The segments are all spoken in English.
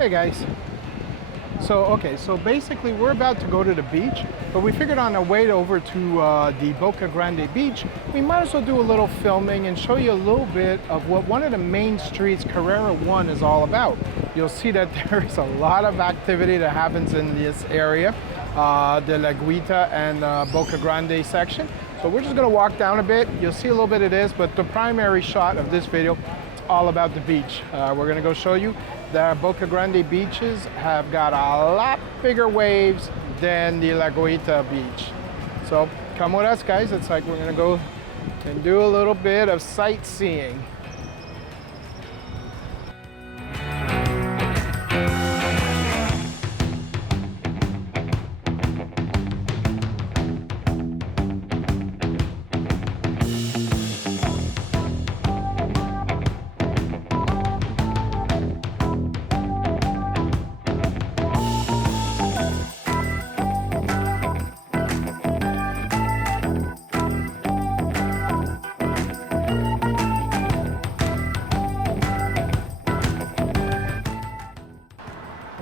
Hey guys. So basically we're about to go to the beach, but we figured on our way over to the Boca Grande beach, we might as well do a little filming and show you a little bit of what one of the main streets, Carrera 1, is all about. You'll see that there's a lot of activity that happens in this area, the La Guita and Boca Grande section. So we're just gonna walk down a bit. You'll see a little bit of this, but the primary shot of this video, it's all about the beach. We're gonna go show you the Boca Grande beaches have got a lot bigger waves than the La Guita beach. So come with us, guys. It's like we're gonna go and do a little bit of sightseeing.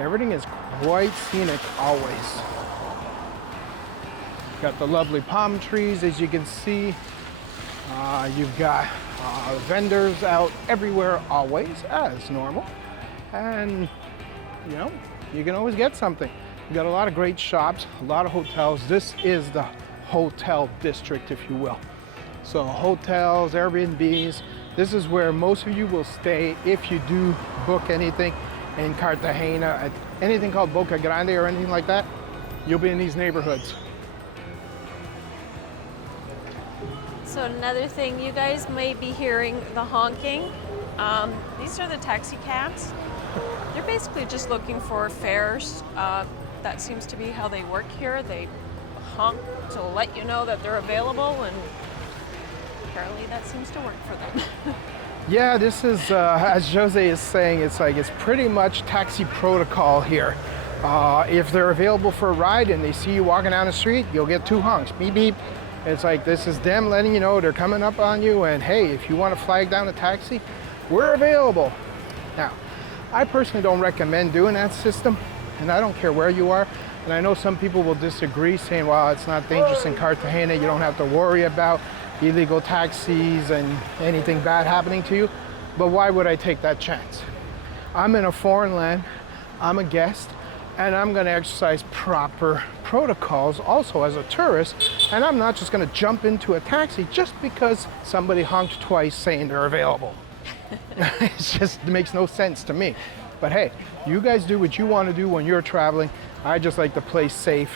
Everything is quite scenic always. Got the lovely palm trees, as you can see. You've got vendors out everywhere always, as normal. And, you know, you can always get something. You've got a lot of great shops, a lot of hotels. This is the hotel district, if you will. So hotels, Airbnbs, this is where most of you will stay if you do book anything in Cartagena, anything called Boca Grande or anything like that, you'll be in these neighborhoods. So another thing, you guys may be hearing the honking. These are the taxi cabs. They're basically just looking for fares. That seems to be how they work here. They honk to let you know that they're available, and apparently that seems to work for them. Yeah, this is, as Jose is saying, it's like it's pretty much taxi protocol here. If they're available for a ride and they see you walking down the street, you'll get 2 honks, beep beep. It's like this is them letting you know they're coming up on you, and hey, if you want to flag down a taxi, we're available. Now, I personally don't recommend doing that system, and I don't care where you are. And I know some people will disagree, saying, well, it's not dangerous in Cartagena, you don't have to worry about illegal taxis and anything bad happening to you. But why would I take that chance? I'm in a foreign land, I'm a guest, and I'm gonna exercise proper protocols also as a tourist, and I'm not just gonna jump into a taxi just because somebody honked twice saying they're available. It makes no sense to me. But hey, you guys do what you want to do when you're traveling. I just like to play safe,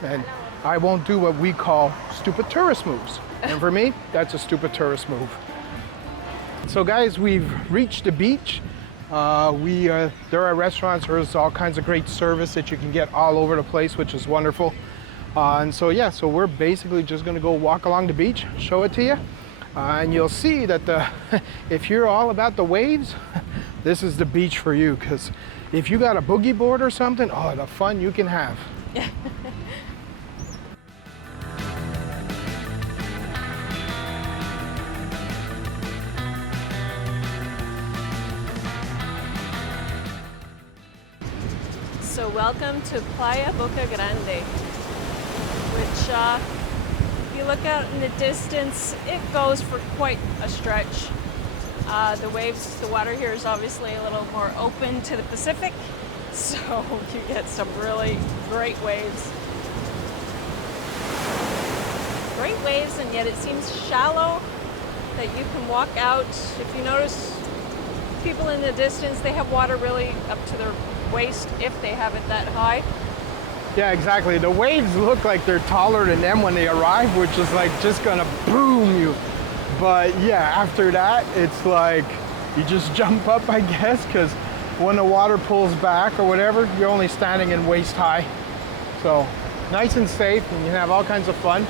and I won't do what we call stupid tourist moves. And for me, that's a stupid tourist move. So guys, we've reached the beach. There are restaurants, there's all kinds of great service that you can get all over the place, which is wonderful. And so yeah, so we're basically just gonna go walk along the beach, show it to you. And you'll see that if you're all about the waves, this is the beach for you. Because if you got a boogie board or something, oh, the fun you can have. So welcome to Playa Bocagrande, which if you look out in the distance, it goes for quite a stretch. The waves, the water here is obviously a little more open to the Pacific, so you get some really great waves. Great waves, and yet it seems shallow, that you can walk out. If you notice people in the distance, they have water really up to their waist if they have it that high. Yeah, exactly. The waves look like they're taller than them when they arrive, which is like just gonna boom you. But yeah, after that, it's like you just jump up, I guess, because when the water pulls back or whatever, you're only standing in waist high. So nice and safe, and you can have all kinds of fun.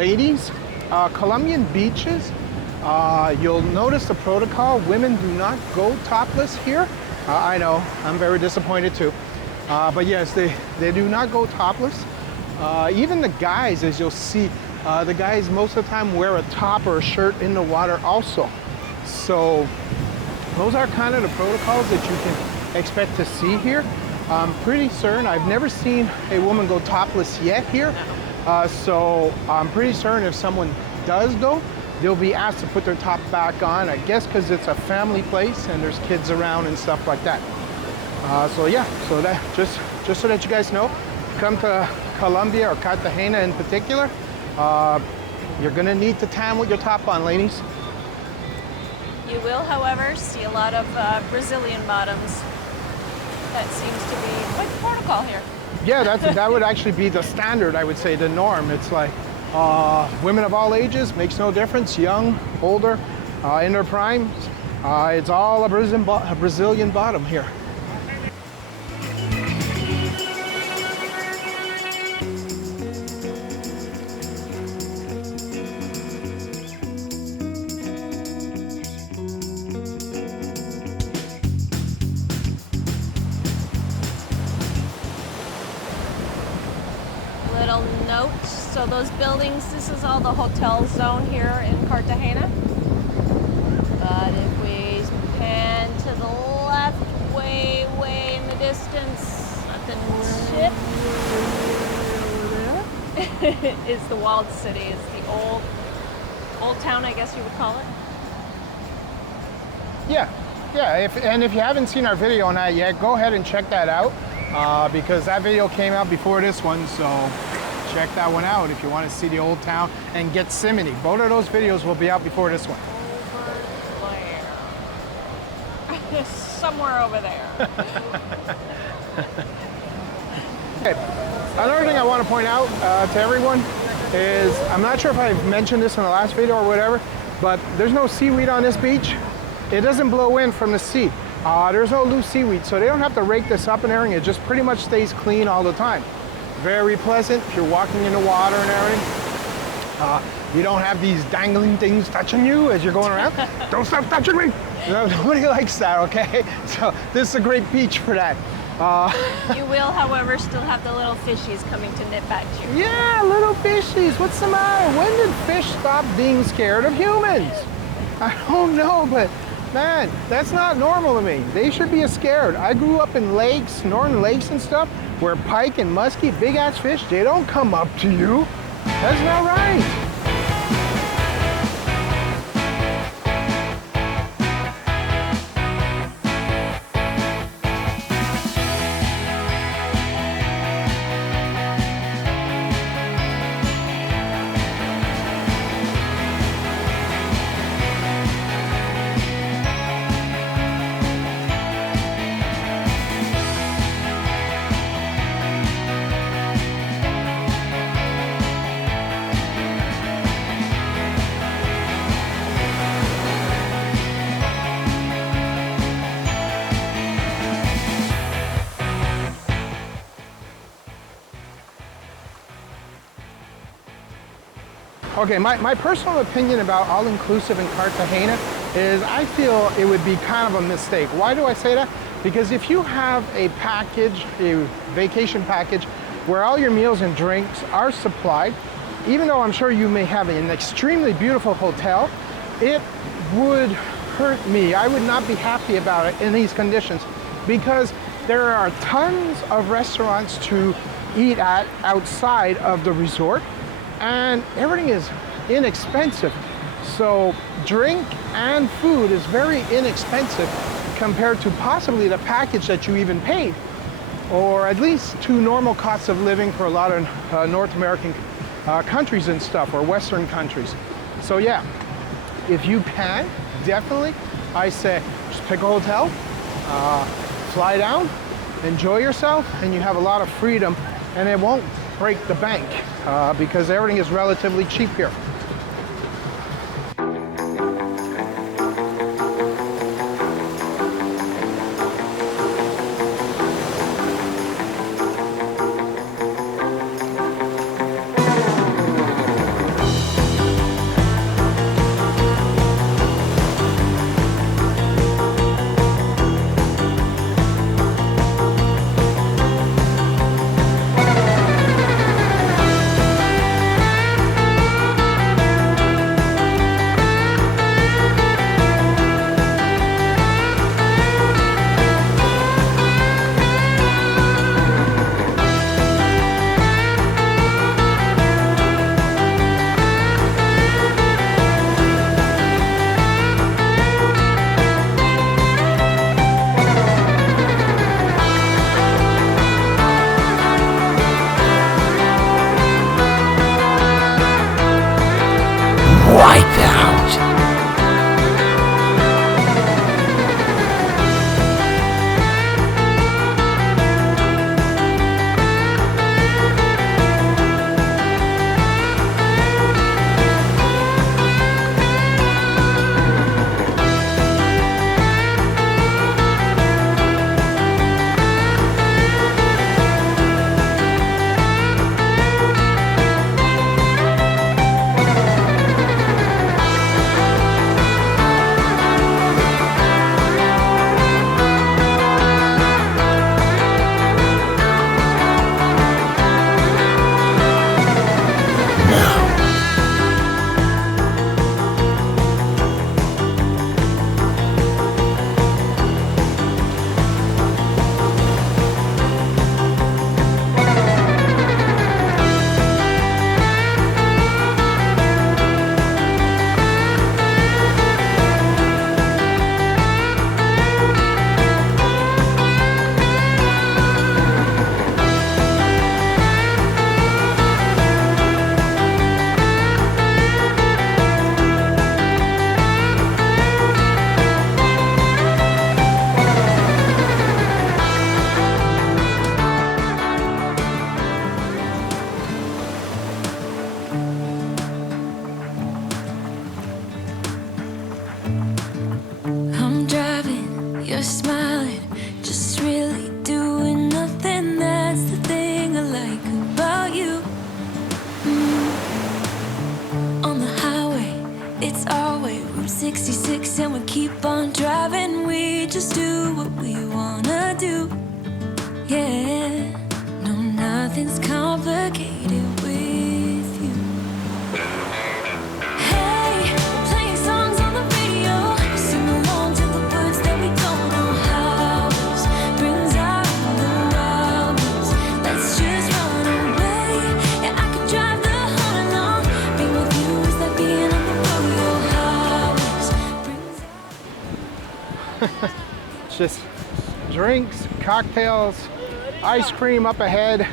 Ladies, Colombian beaches, you'll notice the protocol. Women do not go topless here. I know, I'm very disappointed too. But yes, they do not go topless. Even the guys, as you'll see, the guys most of the time wear a top or a shirt in the water also. So those are kind of the protocols that you can expect to see here. I'm pretty certain, I've never seen a woman go topless yet here. So I'm pretty certain if someone does go, they'll be asked to put their top back on, I guess because it's a family place and there's kids around and stuff like that. So yeah, so that just so that you guys know, come to Colombia or Cartagena in particular, you're gonna need to tan with your top on, ladies. You will, however, see a lot of Brazilian bottoms. That seems to be quite the protocol here. Yeah, that would actually be the standard, I would say, the norm. It's like women of all ages, makes no difference, young, older, in their primes. It's all a Brazilian bottom here. Little note, so those buildings, this is all the hotel zone here in Cartagena. But if we pan to the left, way in the distance, at the tip, is the walled city, is the old town, I guess you would call it. Yeah, and if you haven't seen our video on that yet, go ahead and check that out. Because that video came out before this one, so check that one out if you want to see the old town and Gethsemane. Both of those videos will be out before this one. Over there. Somewhere over there. Okay. Another thing I want to point out to everyone is, I'm not sure if I've mentioned this in the last video or whatever, but there's no seaweed on this beach. It doesn't blow in from the sea. There's no loose seaweed, so they don't have to rake this up and everything. It just pretty much stays clean all the time. Very pleasant if you're walking in the water and everything. You don't have these dangling things touching you as you're going around. Don't stop touching me! Nobody likes that, okay? So this is a great beach for that. You will, however, still have the little fishies coming to nip at you. Yeah, little fishies. What's the matter? When did fish stop being scared of humans? I don't know, but man, that's not normal to me. They should be scared. I grew up in lakes, northern lakes and stuff, where pike and muskie, big ass fish, they don't come up to you. That's not right. Okay, my personal opinion about all-inclusive in Cartagena is I feel it would be kind of a mistake. Why do I say that? Because if you have a package, a vacation package, where all your meals and drinks are supplied, even though I'm sure you may have an extremely beautiful hotel, it would hurt me. I would not be happy about it in these conditions because there are tons of restaurants to eat at outside of the resort, and everything is inexpensive. So drink and food is very inexpensive compared to possibly the package that you even paid, or at least to normal costs of living for a lot of North American countries and stuff, or Western countries. So yeah, if you can, definitely, I say just pick a hotel, fly down, enjoy yourself, and you have a lot of freedom, and it won't break the bank because everything is relatively cheap here. just smiling, just really doing nothing. That's the thing I like about you. On the highway, it's our way, Route 66, and we keep on driving. We just do what we wanna do. Yeah, no, nothing's complicated with you. Hey, playing songs on the radio, sing along to the words that we don't know how. Brings out the wildness. Let's just run away. Yeah, I could drive the whole along. Being with you is like being on the rodeo highways. Just drinks, cocktails, ice cream up ahead.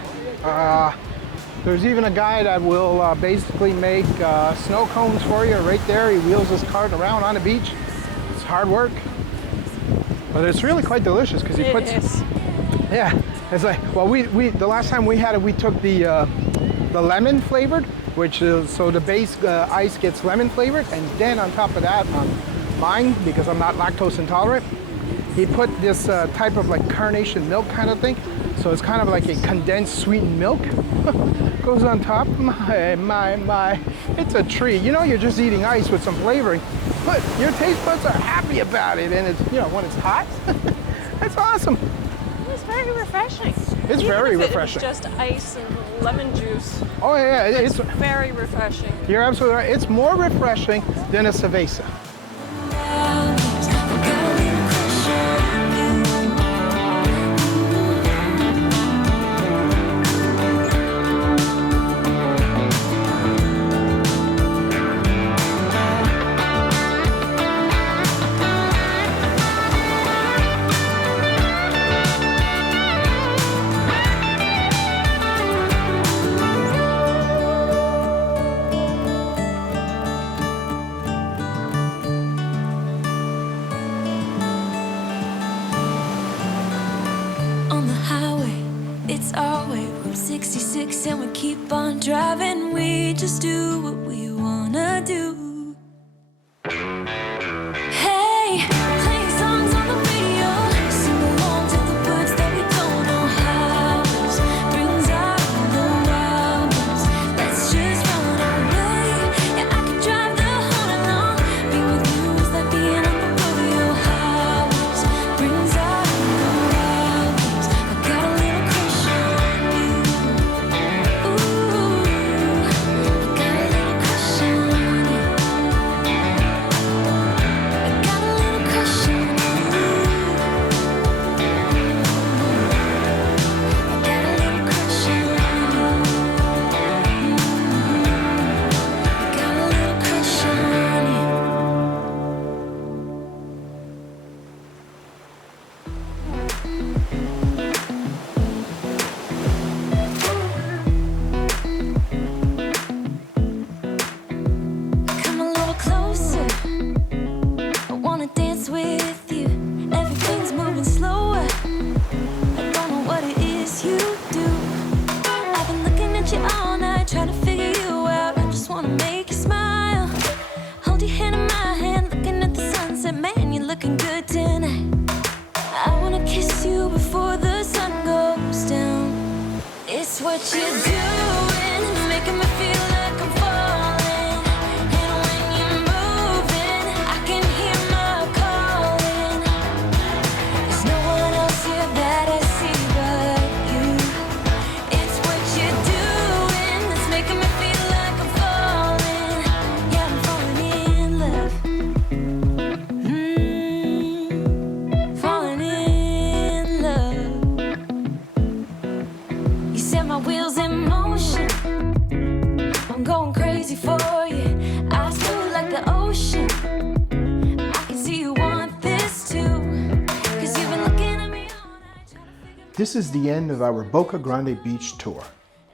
There's even a guy that will basically make snow cones for you right there. He wheels his cart around on the beach. It's hard work, but it's really quite delicious because he puts. Yeah, it's like, well, we the last time we had it, we took the lemon flavored, which is, so the base ice gets lemon flavored, and then on top of that, on mine, because I'm not lactose intolerant, he put this type of like carnation milk kind of thing. So it's kind of like a condensed sweetened milk. Goes on top. My. It's a treat. You know, you're just eating ice with some flavoring, but your taste buds are happy about it. And it's, you know, when it's hot, it's awesome. It's very refreshing. It's very refreshing. It's just ice and lemon juice. Oh yeah, it's very refreshing. You're absolutely right. It's more refreshing than a cerveza. It's our way, Route 66, and we keep on driving. We just do what we wanna do. Hey, playing songs on the radio, sing along to the words that we don't know how. Brings out the wildness. Let's just run away. Yeah, I could drive the whole along. Being with you is like being on the rodeo highways. Brings out the wildness. I got a little crush on you. Ooh, I got a little crush on you. I got a little crush on you. I got a little crush on you. I got a little crush on you. Come a little closer. I wanna dance with you. Everything's moving slower. I don't know what it is you do. I've been looking at you all night, trying to figure you out. I just wanna make you smile. Hold your hand in my hand, looking at the sunset. Man, you're looking good tonight. I wanna kiss you before the sun goes down. It's what you're doing, making me feel like I'm falling. And when you're moving, I can hear my calling. There's no one else here that I see but you. It's what you're doing that's making me feel like I'm falling. Yeah, I'm falling in love. Falling in love. You set my wheels in motion. I'm going crazy for you. Eyes blue like the ocean. I can see you want this too. 'Cause you've been looking at me all night, trying to figure This is the end of our Boca Grande Beach tour.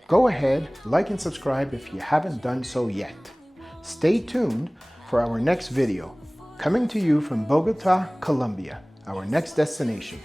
Go ahead, like and subscribe if you haven't done so yet. Stay tuned for our next video, coming to you from Bogota, Colombia, our next destination.